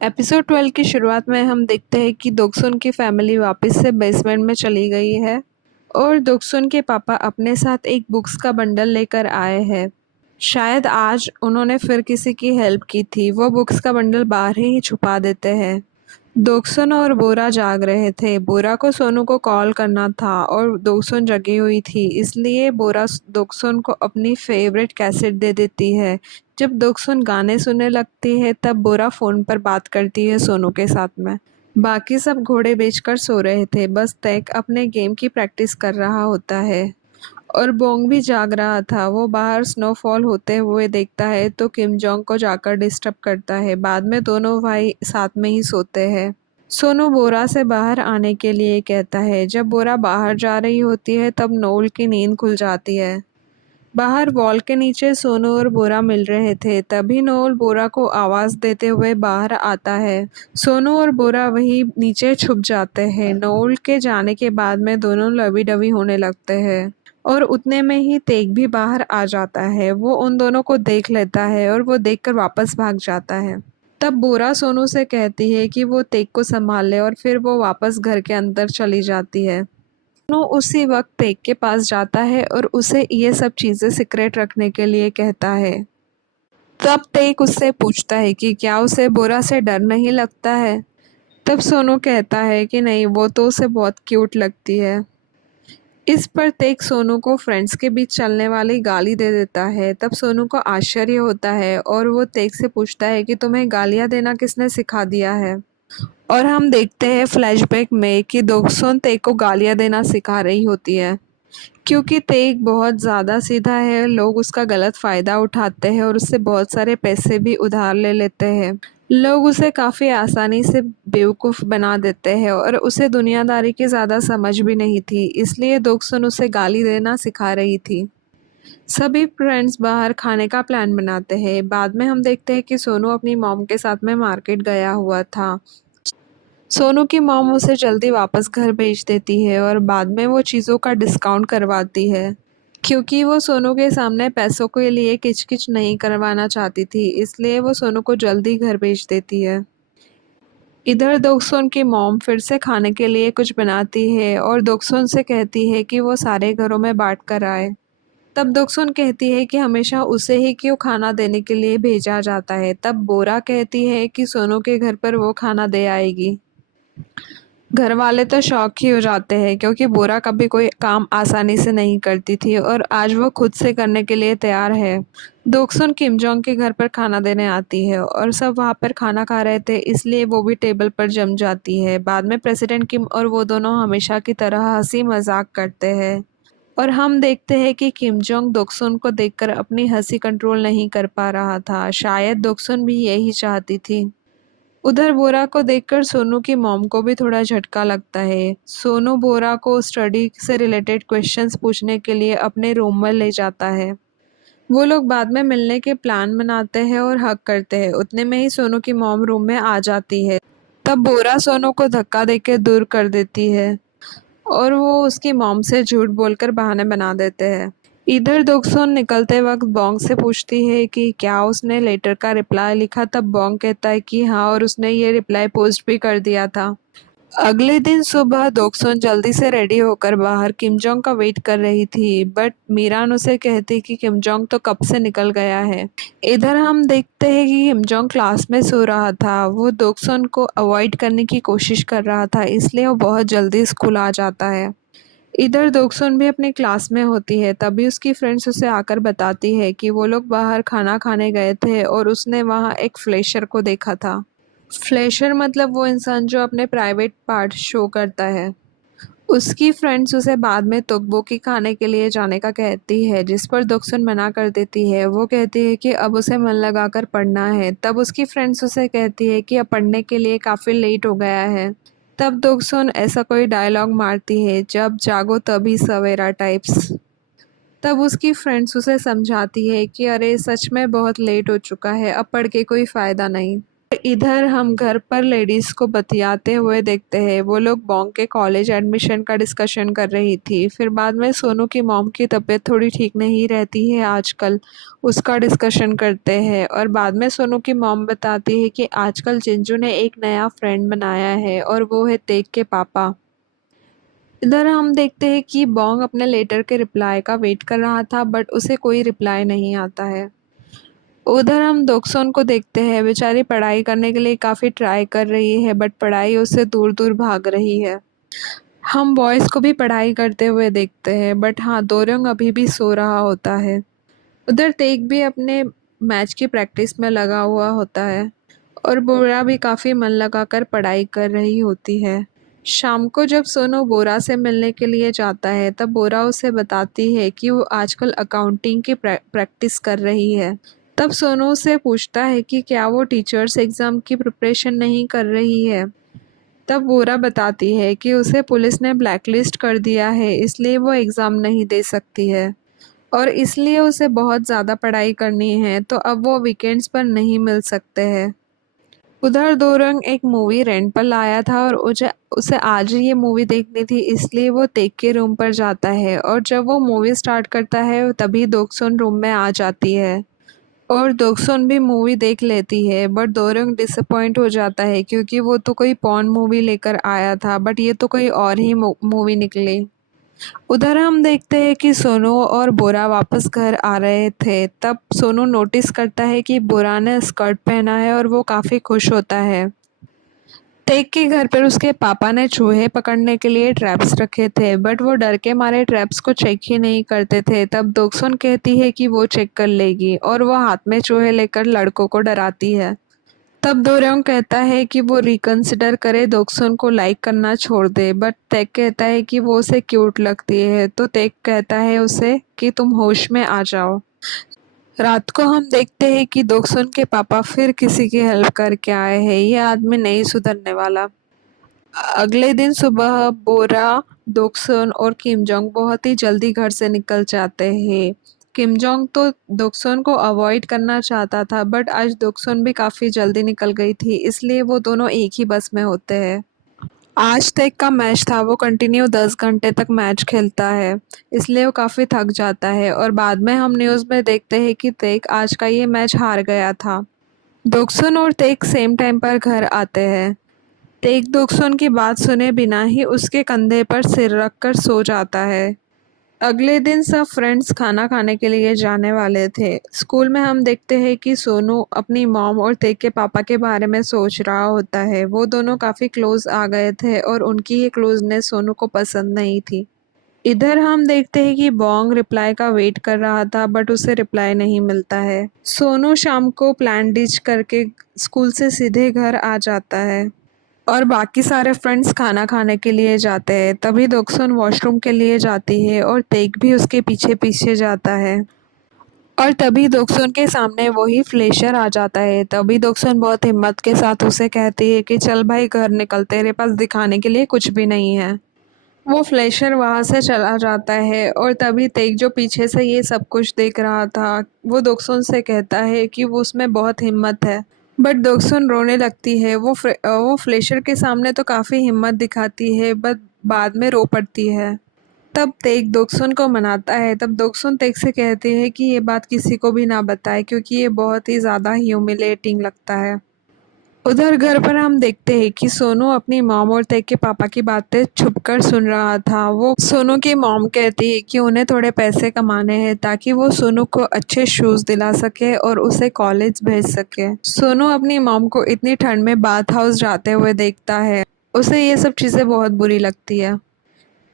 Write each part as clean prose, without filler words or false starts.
Episode 12 की शुरुआत में हम देखते हैं कि दोक्सुन की फैमिली वापस से बेसमेंट में चली गई है और दोक्सुन के पापा अपने साथ एक बुक्स का बंडल लेकर आए हैं। शायद आज उन्होंने फिर किसी की हेल्प की थी। वो बुक्स का बंडल बाहर ही छुपा देते हैं। दोक्सुन और बोरा जाग रहे थे। बोरा को सोनू को कॉल करना था और दोक्सुन जगी हुई थी, इसलिए बोरा दोक्सुन को अपनी फेवरेट कैसेट दे देती है। जब दोक्सुन गाने सुनने लगती है तब बोरा फ़ोन पर बात करती है सोनू के साथ में। बाकी सब घोड़े बेचकर सो रहे थे, बस तैक अपने गेम की प्रैक्टिस कर रहा होता है और बोंग भी जाग रहा था। वो बाहर स्नोफॉल होते हुए देखता है तो किम जोंग को जाकर डिस्टर्ब करता है। बाद में दोनों भाई साथ में ही सोते हैं। सोनू बोरा से बाहर आने के लिए कहता है। जब बोरा बाहर जा रही होती है तब नोल की नींद खुल जाती है। बाहर वॉल के नीचे सोनू और बोरा मिल रहे थे, तभी नोल बोरा को आवाज़ देते हुए बाहर आता है। सोनू और बोरा वहीं नीचे छुप जाते हैं। नोल के जाने के बाद में दोनों लवी डवी होने लगते हैं और उतने में ही तेग भी बाहर आ जाता है। वो उन दोनों को देख लेता है और वो देखकर वापस भाग जाता है। तब बोरा सोनू से कहती है कि वो तेग को संभाल ले और फिर वो वापस घर के अंदर चली जाती है। सोनू उसी वक्त तेग के पास जाता है और उसे ये सब चीज़ें सीक्रेट रखने के लिए कहता है। तब तेग उससे पूछता है कि क्या उसे बोरा से डर नहीं लगता है। तब सोनू कहता है कि नहीं, वो तो उसे बहुत क्यूट लगती है। इस पर तेग सोनू को फ्रेंड्स के बीच चलने वाली गाली दे देता है। तब सोनू को आश्चर्य होता है और वो तेग से पूछता है कि तुम्हें गालियाँ देना किसने सिखा दिया है। और हम देखते हैं फ्लैशबैक में कि दोक्सुन तेग को गालियाँ देना सिखा रही होती है, क्योंकि तेग बहुत ज़्यादा सीधा है। लोग उसका गलत फ़ायदा उठाते हैं और उससे बहुत सारे पैसे भी उधार ले लेते हैं। लोग उसे काफ़ी आसानी से बेवकूफ़ बना देते हैं और उसे दुनियादारी की ज़्यादा समझ भी नहीं थी, इसलिए दोक्सुन उसे गाली देना सिखा रही थी। सभी फ्रेंड्स बाहर खाने का प्लान बनाते हैं। बाद में हम देखते हैं कि सोनू अपनी मॉम के साथ में मार्केट गया हुआ था। सोनू की मॉम उसे जल्दी वापस घर भेज देती है और बाद में वो चीज़ों का डिस्काउंट करवाती है, क्योंकि वो सोनू के सामने पैसों के लिए किचकिच नहीं करवाना चाहती थी, इसलिए वो सोनू को जल्दी घर भेज देती है। इधर दोक्सुन की मॉम फिर से खाने के लिए कुछ बनाती है और दोक्सुन से कहती है कि वो सारे घरों में बांट कर आए। तब दोक्सुन कहती है कि हमेशा उसे ही क्यों खाना देने के लिए भेजा जाता है। तब बोरा कहती है कि सोनू के घर पर वो खाना दे आएगी। घर वाले तो शौक ही हो जाते हैं, क्योंकि बोरा कभी कोई काम आसानी से नहीं करती थी और आज वो खुद से करने के लिए तैयार है। दोक्सुन किम जोंग के घर पर खाना देने आती है और सब वहाँ पर खाना खा रहे थे, इसलिए वो भी टेबल पर जम जाती है। बाद में प्रेसिडेंट किम और वो दोनों हमेशा की तरह हंसी मजाक करते हैं और हम देखते हैं कि किम जोंग दोक्सुन को देखकर अपनी हंसी कंट्रोल नहीं कर पा रहा था। शायद दोक्सुन भी यही चाहती थी। उधर बोरा को देखकर सोनू की मॉम को भी थोड़ा झटका लगता है। सोनू बोरा को स्टडी से रिलेटेड क्वेश्चंस पूछने के लिए अपने रूम में ले जाता है। वो लोग बाद में मिलने के प्लान बनाते हैं और हग करते हैं। उतने में ही सोनू की मॉम रूम में आ जाती है। तब बोरा सोनू को धक्का देकर दूर कर देती है और वो उसकी मॉम से झूठ बोलकर बहाने बना देते हैं। इधर दोक्सुन निकलते वक्त बोंग से पूछती है कि क्या उसने लेटर का रिप्लाई लिखा। तब बोंग कहता है कि हाँ, और उसने ये रिप्लाई पोस्ट भी कर दिया था। अगले दिन सुबह दोक्सुन जल्दी से रेडी होकर बाहर किम जोंग का वेट कर रही थी, बट मीरान उसे कहती कि किम जोंग तो कब से निकल गया है। इधर हम देखते हैं कि किम जोंग क्लास में सो रहा था। वो दोक्सुन को अवॉइड करने की कोशिश कर रहा था, इसलिए वो बहुत जल्दी स्कूल आ जाता है। इधर दोक्सुन भी अपनी क्लास में होती है, तभी उसकी फ्रेंड्स उसे आकर बताती है कि वो लोग बाहर खाना खाने गए थे और उसने वहाँ एक फ्लेशर को देखा था। फ्लेशर मतलब वो इंसान जो अपने प्राइवेट पार्ट शो करता है। उसकी फ्रेंड्स उसे बाद में तोकबोकी खाने के लिए जाने का कहती है, जिस पर दोक्सुन मना कर देती है। वो कहती है कि अब उसे मन लगाकर पढ़ना है। तब उसकी फ्रेंड्स उसे कहती है कि अब पढ़ने के लिए काफ़ी लेट हो गया है। तब दोक्सुन ऐसा कोई डायलॉग मारती है, जब जागो तभी सवेरा टाइप्स। तब उसकी फ्रेंड्स उसे समझाती है कि अरे सच में बहुत लेट हो चुका है, अब पढ़ के कोई फ़ायदा नहीं। इधर हम घर पर लेडीज को बतियाते हुए देखते हैं। वो लोग बॉन्ग के कॉलेज एडमिशन का डिस्कशन कर रही थी। फिर बाद में सोनू की मॉम की तबीयत थोड़ी ठीक नहीं रहती है आजकल, उसका डिस्कशन करते हैं। और बाद में सोनू की मॉम बताती है कि आजकल जिंजू ने एक नया फ्रेंड बनाया है और वो है तेग के पापा। इधर हम देखते हैं कि बॉन्ग अपने लेटर के रिप्लाई का वेट कर रहा था, बट उसे कोई रिप्लाई नहीं आता है। उधर हम दोक्सोन को देखते हैं, बेचारी पढ़ाई करने के लिए काफ़ी ट्राई कर रही है, बट पढ़ाई उससे दूर दूर भाग रही है। हम बॉयज़ को भी पढ़ाई करते हुए देखते हैं, बट हाँ, दोरंग अभी भी सो रहा होता है। उधर तेग भी अपने मैच की प्रैक्टिस में लगा हुआ होता है और बोरा भी काफ़ी मन लगाकर पढ़ाई कर रही होती है। शाम को जब सोनू बोरा से मिलने के लिए जाता है, तब बोरा उसे बताती है कि वो आजकल अकाउंटिंग की प्रैक्टिस कर रही है। तब सोनू से पूछता है कि क्या वो टीचर्स एग्ज़ाम की प्रिपरेशन नहीं कर रही है। तब बोरा बताती है कि उसे पुलिस ने ब्लैकलिस्ट कर दिया है, इसलिए वो एग्ज़ाम नहीं दे सकती है और इसलिए उसे बहुत ज़्यादा पढ़ाई करनी है, तो अब वो वीकेंड्स पर नहीं मिल सकते हैं। उधर दोरंग एक मूवी रेंट पर लाया था और उसे उसे आज ही ये मूवी देखनी थी, इसलिए वो तेग के रूम पर जाता है और जब वो मूवी स्टार्ट करता है तभी दोक्सुन रूम में आ जाती है और दोक्सुन भी मूवी देख लेती है। बट दोरंग डिसअपॉइंट हो जाता है क्योंकि वो तो कोई पॉर्न मूवी लेकर आया था, बट ये तो कोई और ही मूवी निकली। उधर हम देखते हैं कि सोनू और बोरा वापस घर आ रहे थे। तब सोनू नोटिस करता है कि बोरा ने स्कर्ट पहना है और वो काफ़ी खुश होता है। तेग के घर पर उसके पापा ने चूहे पकड़ने के लिए ट्रैप्स रखे थे, बट वो डर के मारे ट्रैप्स को चेक ही नहीं करते थे। तब दोक्सुन कहती है कि वो चेक कर लेगी और वो हाथ में चूहे लेकर लड़कों को डराती है। तब दोरंग कहता है कि वो रिकंसिडर करे, दोक्सुन को लाइक करना छोड़ दे, बट तेग कहता है कि वो उसे क्यूट लगती है। तो तेग कहता है उसे कि तुम होश में आ जाओ। रात को हम देखते हैं कि दोक्सुन के पापा फिर किसी की हेल्प करके आए हैं। ये आदमी नहीं सुधरने वाला। अगले दिन सुबह बोरा, दोक्सुन और किम जोंग बहुत ही जल्दी घर से निकल जाते हैं। किम जोंग तो दोक्सुन को अवॉइड करना चाहता था, बट आज दोक्सुन भी काफ़ी जल्दी निकल गई थी, इसलिए वो दोनों एक ही बस में होते हैं। आज तक का मैच था, वो कंटिन्यू 10 घंटे तक मैच खेलता है, इसलिए वो काफ़ी थक जाता है और बाद में हम न्यूज़ में देखते हैं कि तेक आज का ये मैच हार गया था। दोक्सुन और तेक सेम टाइम पर घर आते हैं। तेक दोक्सुन की बात सुने बिना ही उसके कंधे पर सिर रखकर सो जाता है। अगले दिन सब फ्रेंड्स खाना खाने के लिए जाने वाले थे। स्कूल में हम देखते हैं कि सोनू अपनी मॉम और तेग के पापा के बारे में सोच रहा होता है। वो दोनों काफ़ी क्लोज आ गए थे और उनकी ये क्लोजनेस सोनू को पसंद नहीं थी। इधर हम देखते हैं कि बॉन्ग रिप्लाई का वेट कर रहा था, बट उसे रिप्लाई नहीं मिलता है। सोनू शाम को प्लान डिच करके स्कूल से सीधे घर आ जाता है और बाकी सारे फ्रेंड्स खाना खाने के लिए जाते हैं। तभी दोक्सुन वॉशरूम के लिए जाती है और तेग भी उसके पीछे पीछे जाता है और तभी दोक्सुन के सामने वही फ्लेशर आ जाता है। तभी दोक्सुन बहुत हिम्मत के साथ उसे कहती है कि चल भाई घर निकल, तेरे पास दिखाने के लिए कुछ भी नहीं है। वो फ्लेशर वहाँ से चला जाता है और तभी तेग जो पीछे से ये सब कुछ देख रहा था, वो दोक्सुन से कहता है कि वो उसमें बहुत हिम्मत है। बट दोक्सुन रोने लगती है। वो फ्लेशर के सामने तो काफ़ी हिम्मत दिखाती है, बट बाद में रो पड़ती है। तब तेग दोक्सुन को मनाता है। तब दोक्सुन तेग से कहती है कि ये बात किसी को भी ना बताए, क्योंकि ये बहुत ही ज़्यादा ह्यूमिलेटिंग लगता है। उधर घर पर हम देखते हैं कि सोनू अपनी मॉम और तेग के पापा की बातें छुपकर सुन रहा था। वो सोनू की मॉम कहती है कि उन्हें थोड़े पैसे कमाने हैं ताकि वो सोनू को अच्छे शूज़ दिला सके और उसे कॉलेज भेज सके। सोनू अपनी मॉम को इतनी ठंड में बाथ हाउस जाते हुए देखता है। उसे ये सब चीज़ें बहुत बुरी लगती है।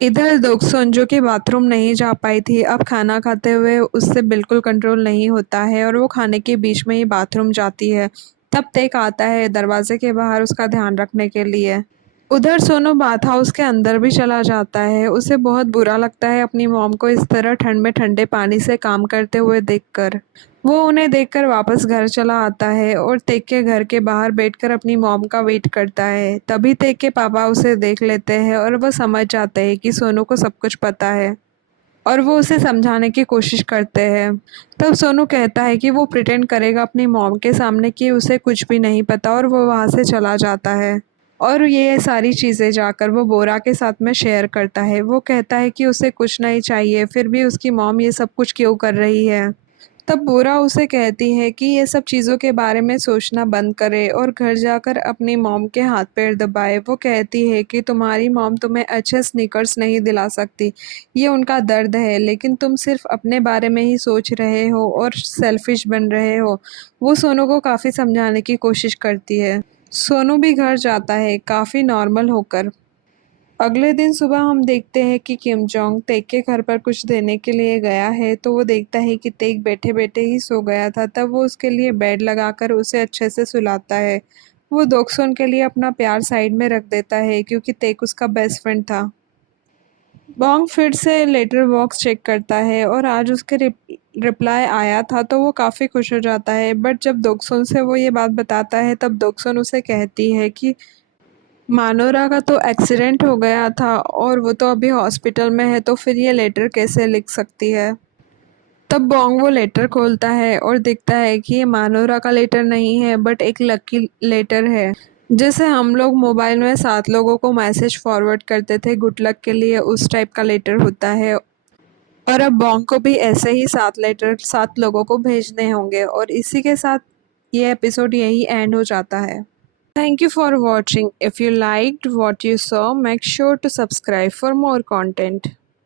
इधर दोक्सुन जो कि बाथरूम नहीं जा पाई थी, अब खाना खाते हुए उससे बिल्कुल कंट्रोल नहीं होता है और वो खाने के बीच में ही बाथरूम जाती है। तब तेक आता है दरवाजे के बाहर उसका ध्यान रखने के लिए। उधर सोनू बाथ हाउस के अंदर भी चला जाता है। उसे बहुत बुरा लगता है अपनी मॉम को इस तरह ठंड में ठंडे पानी से काम करते हुए देखकर। वो उन्हें देखकर वापस घर चला आता है और तेक के घर के बाहर बैठकर अपनी मॉम का वेट करता है। तभी तेक के पापा उसे देख लेते हैं और वो समझ जाते हैं कि सोनू को सब कुछ पता है। और वो उसे समझाने की कोशिश करते हैं। तब सोनू कहता है कि वो प्रिटेंड करेगा अपनी मॉम के सामने कि उसे कुछ भी नहीं पता और वो वहाँ से चला जाता है। और ये सारी चीज़ें जाकर वो बोरा के साथ में शेयर करता है। वो कहता है कि उसे कुछ नहीं चाहिए, फिर भी उसकी मॉम ये सब कुछ क्यों कर रही है। तब बोरा उसे कहती है कि ये सब चीज़ों के बारे में सोचना बंद करे और घर जाकर अपनी मॉम के हाथ पैर दबाए। वो कहती है कि तुम्हारी मॉम तुम्हें अच्छे स्नीकर्स नहीं दिला सकती, ये उनका दर्द है, लेकिन तुम सिर्फ अपने बारे में ही सोच रहे हो और सेल्फिश बन रहे हो। वो सोनू को काफ़ी समझाने की कोशिश करती है। सोनू भी घर जाता है काफ़ी नॉर्मल होकर। अगले दिन सुबह हम देखते हैं कि किम जोंग तेक के घर पर कुछ देने के लिए गया है, तो वो देखता है कि तेक बैठे बैठे ही सो गया था। तब वो उसके लिए बेड लगाकर उसे अच्छे से सुलाता है। वो दोक्सुन के लिए अपना प्यार साइड में रख देता है क्योंकि तेक उसका बेस्ट फ्रेंड था। बॉन्ग फिर से लेटर बॉक्स चेक करता है और आज उसके रिप्लाई आया था, तो वो काफ़ी खुश हो जाता है। बट जब दोक्सुन से वो ये बात बताता है तब दोक्सुन उसे कहती है कि मानोरा का तो एक्सीडेंट हो गया था और वो तो अभी हॉस्पिटल में है, तो फिर ये लेटर कैसे लिख सकती है। तब बॉन्ग वो लेटर खोलता है और दिखता है कि ये मानोरा का लेटर नहीं है बट एक लकी लेटर है। जैसे हम लोग मोबाइल में 7 लोगों को मैसेज फॉरवर्ड करते थे गुड लक के लिए, उस टाइप का लेटर होता है। और अब बॉन्ग को भी ऐसे ही 7 लेटर 7 लोगों को भेजने होंगे और इसी के साथ ये एपिसोड यही एंड हो जाता है। Thank you for watching. If you liked what you saw, make sure to subscribe for more content.